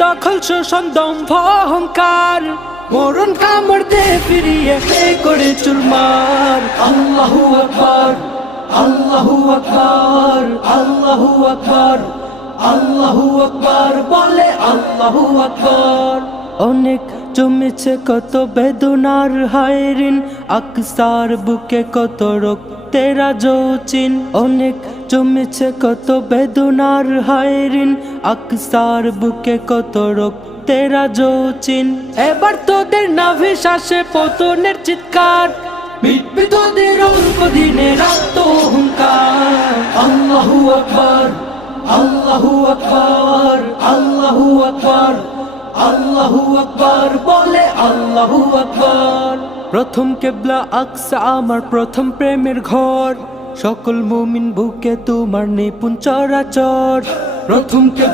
দখল শোষণ দম্ভ অহংকার মরণ কামড় দে ফিরিয়ে হে করে চুরমার আল্লাহু আকবার আল্লাহু আকবার আল্লাহু আকবার আল্লাহু আকবার বলে আল্লাহু আকবার অনেক জমেছে কত বেদনার হায়রিন আকসার বুকে কত রক্তেরা জৌচিন অনেক জমেছে কত বেদনার হায়রিন আকসার বুকে কত রক্তেরা জৌচিন এবার তোদের নাভে শ্বাসে পতনের চিৎকার মিটবে তোদের অল্প দিনের আত্মহংকার আল্লাহু আকবার আল্লাহু আকবার আল্লাহু আকবার আল্লাহু আকবার আল্লাহু আকবার। প্রথম কেবলা আকসা আমার প্রথম প্রেমের ঘর। সকল মুমিন বুকে তোমার নিপুণ চরাচর। প্রথম কেবলা